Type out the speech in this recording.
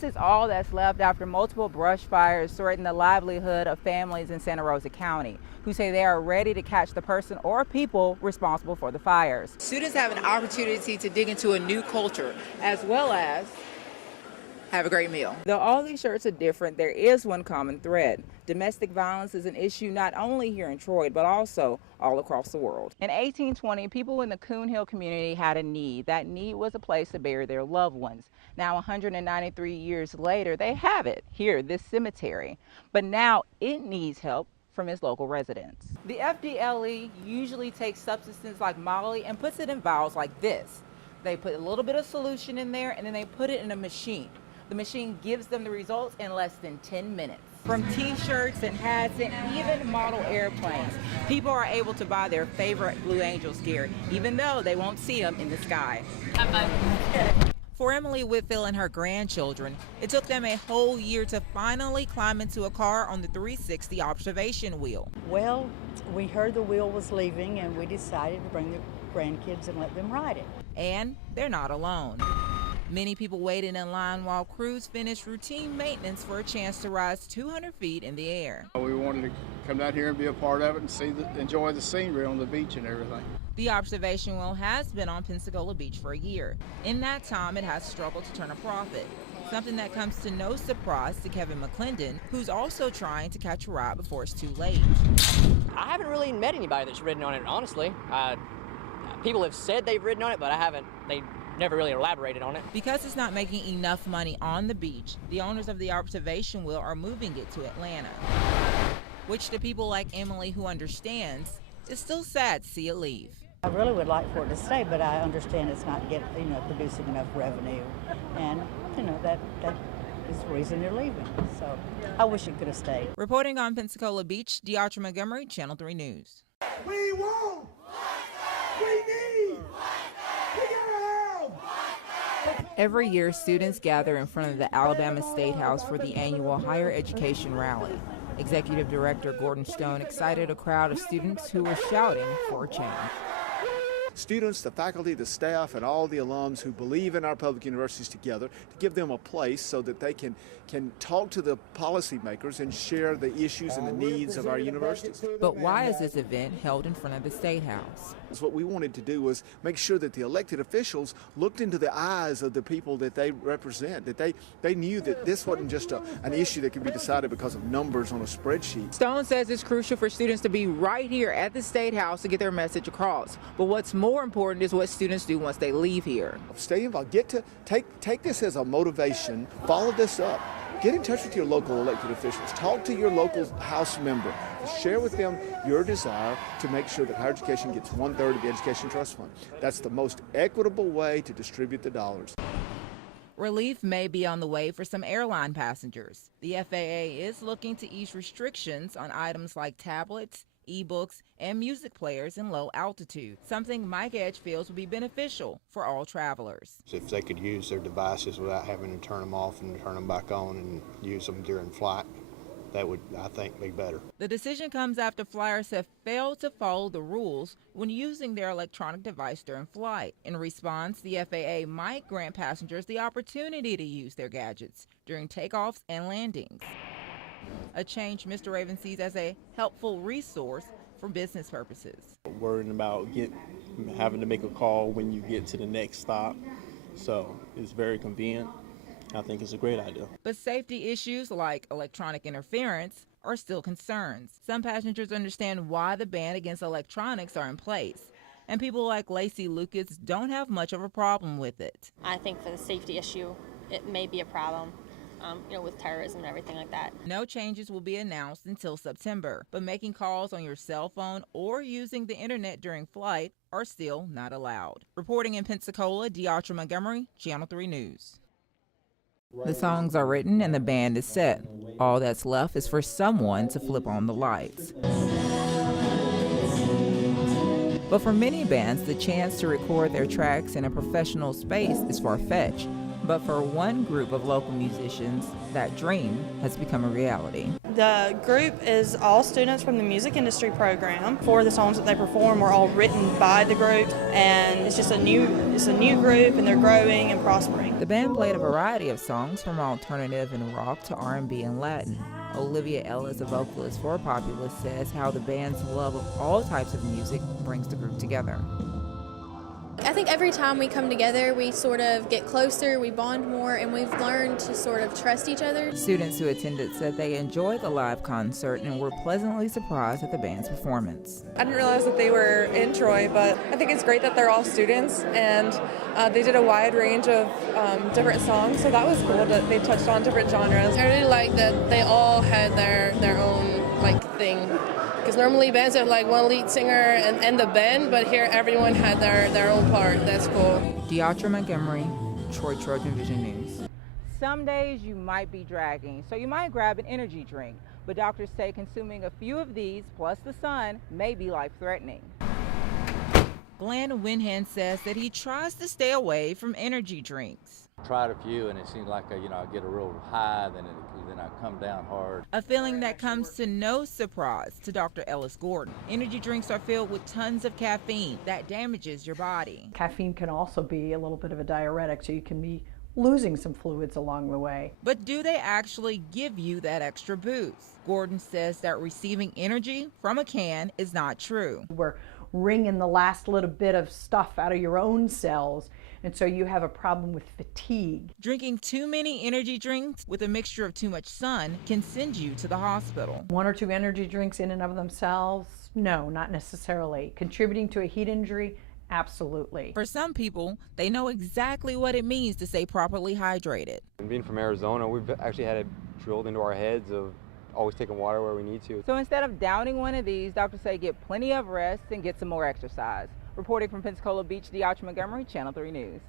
This is all that's left after multiple brush fires threaten the livelihood of families in Santa Rosa County, who say they are ready to catch the person or people responsible for the fires. Students have an opportunity to dig into a new culture, as well as have a great meal. Though all these shirts are different, there is one common thread. Domestic violence is an issue not only here in Troy, but also all across the world. In 1820, people in the Coon Hill community had a need. That need was a place to bury their loved ones. Now, 193 years later, they have it here, this cemetery. But now it needs help from its local residents. The FDLE usually takes substances like Molly and puts it in vials like this. They put a little bit of solution in there and then they put it in a machine. The machine gives them the results in less than 10 minutes. From t-shirts and hats and even model airplanes, people are able to buy their favorite Blue Angels gear, even though they won't see them in the sky. For Emily Whitfield and her grandchildren, it took them a whole year to finally climb into a car on the 360 observation wheel. Well, we heard the wheel was leaving and we decided to bring the grandkids and let them ride it. And they're not alone. Many people waited in line while crews finished routine maintenance for a chance to rise 200 feet in the air. We wanted to come down here and be a part of it and enjoy the scenery on the beach and everything. The observation wheel has been on Pensacola Beach for a year. In that time, it has struggled to turn a profit, something that comes to no surprise to Kevin McClendon, who's also trying to catch a ride before it's too late. I haven't really met anybody that's ridden on it, honestly. People have said they've ridden on it, but they never really elaborated on it. Because it's not making enough money on the beach, the owners of the observation wheel are moving it to Atlanta, which to people like Emily, who understands, is still sad to see it leave. I really would like for it to stay, but I understand it's not producing enough revenue, and that is the reason they're leaving. So I wish it could have stayed. Reporting on Pensacola Beach, Deatra Montgomery, Channel 3 News. We want. We need. We gotta have. Every year, students gather in front of the Alabama State House for the annual Higher Education Rally. Executive Director Gordon Stone excited a crowd of students who were shouting for a change. Students, the faculty, the staff, and all the alums who believe in our public universities together to give them a place so that they can talk to the policymakers and share the issues and the needs of our universities. But why is this event held in front of the State House? What we wanted to do was make sure that the elected officials looked into the eyes of the people that they represent, that they knew that this wasn't just an issue that could be decided because of numbers on a spreadsheet. Stone says it's crucial for students to be right here at the State House to get their message across. But what's more important is what students do once they leave here. Stay involved. Take this as a motivation. Follow this up. Get in touch with your local elected officials. Talk to your local House member. Share with them your desire to make sure that higher education gets 1/3 of the Education Trust Fund. That's the most equitable way to distribute the dollars. Relief may be on the way for some airline passengers. The FAA is looking to ease restrictions on items like tablets, e-books, and music players in low altitude, something Mike Edge feels would be beneficial for all travelers. If they could use their devices without having to turn them off and turn them back on and use them during flight, that would, I think, be better. The decision comes after flyers have failed to follow the rules when using their electronic device during flight. In response, the FAA might grant passengers the opportunity to use their gadgets during takeoffs and landings, a change Mr. Raven sees as a helpful resource for business purposes. Worrying about having to make a call when you get to the next stop, so it's very convenient. I think it's a great idea. But safety issues like electronic interference are still concerns. Some passengers understand why the ban against electronics are in place, and people like Lacey Lucas don't have much of a problem with it. I think for the safety issue, it may be a problem. With terrorism and everything like that. No changes will be announced until September, but making calls on your cell phone or using the internet during flight are still not allowed. Reporting in Pensacola, Deatra Montgomery, Channel 3 News. The songs are written and the band is set. All that's left is for someone to flip on the lights. But for many bands, the chance to record their tracks in a professional space is far-fetched. But for one group of local musicians, that dream has become a reality. The group is all students from the music industry program. 4 of the songs that they perform were all written by the group, and it's a new group, and they're growing and prospering. The band played a variety of songs from alternative and rock to R&B and Latin. Olivia Ellis, a vocalist for Populous, says how the band's love of all types of music brings the group together. I think every time we come together, we sort of get closer, we bond more, and we've learned to sort of trust each other. Students who attended said they enjoyed the live concert and were pleasantly surprised at the band's performance. I didn't realize that they were in Troy, but I think it's great that they're all students, and they did a wide range of different songs, so that was cool that they touched on different genres. I really like that they all had their own thing. Because normally bands have one lead singer and the band, but here everyone had their own part. That's cool. Deatra Montgomery, Troy Trojan Vision News. Some days you might be dragging, so you might grab an energy drink. But doctors say consuming a few of these, plus the sun, may be life-threatening. Glenn Winhan says that he tries to stay away from energy drinks. Tried a few and it seemed like I get a real high, then I come down hard. A feeling that comes to no surprise to Dr. Ellis Gordon. Energy drinks are filled with tons of caffeine that damages your body. Caffeine can also be a little bit of a diuretic, so you can be losing some fluids along the way. But do they actually give you that extra boost? Gordon says that receiving energy from a can is not true. We're wringing the last little bit of stuff out of your own cells, and so you have a problem with fatigue. Drinking too many energy drinks with a mixture of too much sun can send you to the hospital. 1 or 2 energy drinks in and of themselves, no, not necessarily. Contributing to a heat injury, absolutely. For some people, they know exactly what it means to stay properly hydrated. And being from Arizona, we've actually had it drilled into our heads of always taking water where we need to. So instead of downing one of these, doctors say get plenty of rest and get some more exercise. Reporting from Pensacola Beach, Deatra Montgomery, Channel 3 News.